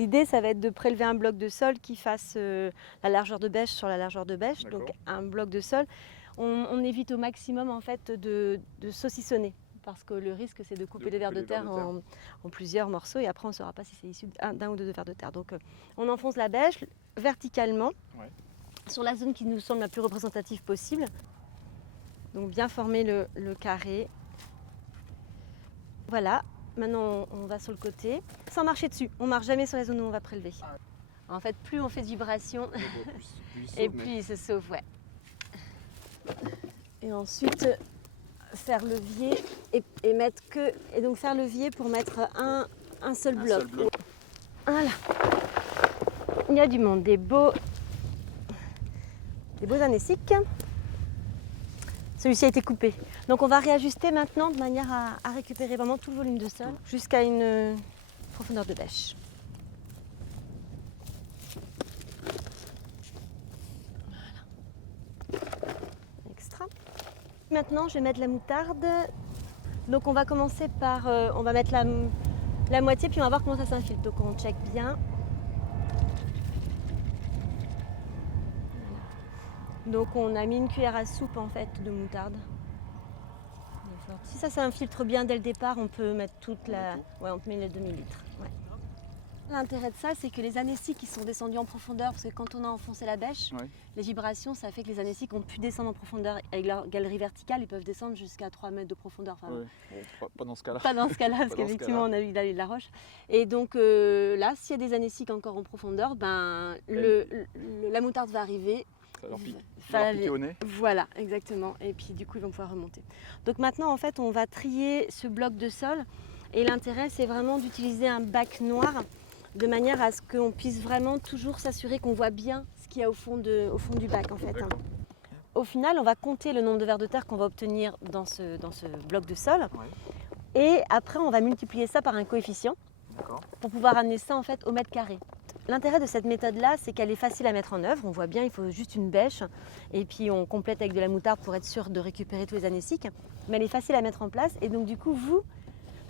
l'idée, ça va être de prélever un bloc de sol qui fasse la largeur de bêche sur la largeur de bêche. D'accord. Donc un bloc de sol. On évite au maximum en fait de saucissonner. Parce que le risque, c'est de couper les vers de terre en plusieurs morceaux et après, on ne saura pas si c'est issu d'un ou deux vers de terre. Donc, on enfonce la bêche verticalement sur la zone qui nous semble la plus représentative possible. Donc, bien former le carré. Voilà. Maintenant, on va sur le côté sans marcher dessus. On ne marche jamais sur la zone où on va prélever. En fait, plus on fait de vibrations, et plus il se sauve. Ouais. Et ensuite, faire levier et mettre que. Et donc faire levier pour mettre un seul bloc. Voilà. Il y a du monde, des beaux anéciques. Celui-ci a été coupé. Donc on va réajuster maintenant de manière à récupérer vraiment tout le volume de sol jusqu'à une profondeur de bêche. Voilà. Extra. Maintenant, je vais mettre la moutarde. Donc on va commencer par, on va mettre la moitié, puis on va voir comment ça s'infiltre. Donc on check bien. Donc on a mis une cuillère à soupe en fait de moutarde. Si ça s'infiltre bien dès le départ, on peut mettre toute la... Ouais, on peut mettre les demi-litres. Ouais. L'intérêt de ça, c'est que les anéciques qui sont descendus en profondeur, parce que quand on a enfoncé la bêche, les vibrations, ça fait que les anéciques ont pu descendre en profondeur. Avec leur galerie verticale, ils peuvent descendre jusqu'à 3 mètres de profondeur. Enfin, pas dans ce cas-là. Pas dans ce cas-là, parce qu'effectivement, on a eu de la roche. Et donc là, s'il y a des anéciques encore en profondeur, ben, la moutarde va arriver. Ça va leur piquer au nez. Voilà, exactement. Et puis du coup, ils vont pouvoir remonter. Donc maintenant, en fait, on va trier ce bloc de sol. Et l'intérêt, c'est vraiment d'utiliser un bac noir de manière à ce qu'on puisse vraiment toujours s'assurer qu'on voit bien ce qu'il y a au fond du bac, en fait. Au final, on va compter le nombre de vers de terre qu'on va obtenir dans ce bloc de sol. Et après, on va multiplier ça par un coefficient pour pouvoir amener ça en fait au mètre carré. L'intérêt de cette méthode-là, c'est qu'elle est facile à mettre en œuvre. On voit bien, il faut juste une bêche et puis on complète avec de la moutarde pour être sûr de récupérer tous les anéciques. Mais elle est facile à mettre en place et donc du coup, vous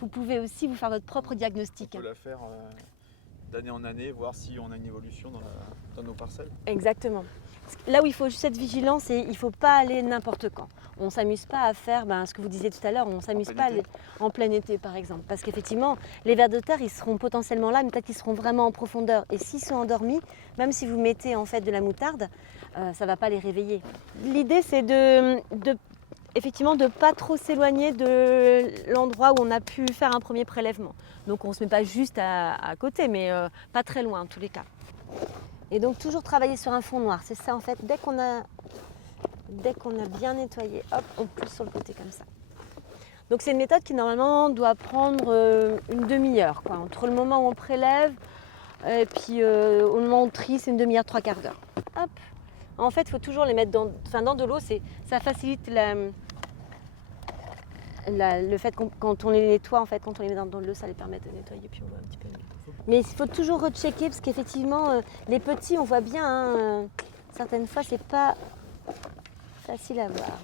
pouvez aussi vous faire votre propre diagnostic. On peut la faire d'année en année, voir si on a une évolution dans nos parcelles. Exactement. Là où il faut juste être vigilant, c'est qu'il ne faut pas aller n'importe quand. On ne s'amuse pas à faire ce que vous disiez tout à l'heure, on ne s'amuse pas à aller en plein été par exemple. Parce qu'effectivement, les vers de terre, ils seront potentiellement là, mais peut-être qu'ils seront vraiment en profondeur. Et s'ils sont endormis, même si vous mettez en fait de la moutarde, ça ne va pas les réveiller. L'idée, c'est effectivement de ne pas trop s'éloigner de l'endroit où on a pu faire un premier prélèvement. Donc on ne se met pas juste à côté, mais pas très loin en tous les cas. Et donc toujours travailler sur un fond noir, c'est ça en fait, dès qu'on a bien nettoyé, hop, on pousse sur le côté comme ça. Donc c'est une méthode qui normalement doit prendre une demi-heure, entre le moment où on prélève et puis au moment où on trie, c'est une demi-heure, 3/4 d'heure. Hop. En fait, il faut toujours les mettre dans de l'eau, ça facilite le fait quand on les nettoie, en fait, quand on les met dans de l'eau, ça les permet de nettoyer, puis on voit un petit peu mieux. Mais il faut toujours rechecker parce qu'effectivement, les petits, on voit bien, certaines fois, c'est pas facile à voir.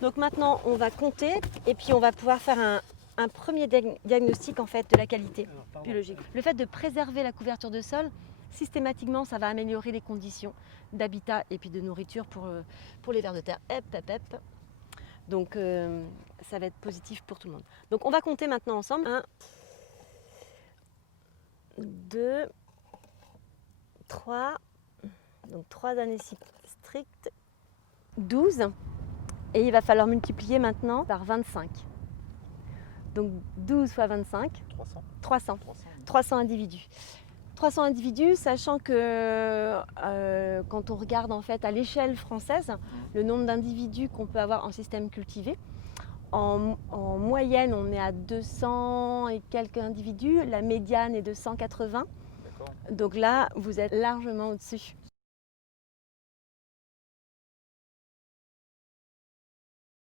Donc maintenant, on va compter et puis on va pouvoir faire un premier diagnostic en fait de la qualité biologique. Le fait de préserver la couverture de sol, systématiquement, ça va améliorer les conditions d'habitat et puis de nourriture pour les vers de terre. Donc ça va être positif pour tout le monde. Donc on va compter maintenant ensemble. 1, 2, 3. Donc 3 anéciques strictes. 12. Et il va falloir multiplier maintenant par 25. Donc 12 fois 25. 300 individus. 300 individus, sachant que quand on regarde en fait à l'échelle française, le nombre d'individus qu'on peut avoir en système cultivé, en moyenne on est à 200 et quelques individus, la médiane est de 180. Donc là, vous êtes largement au-dessus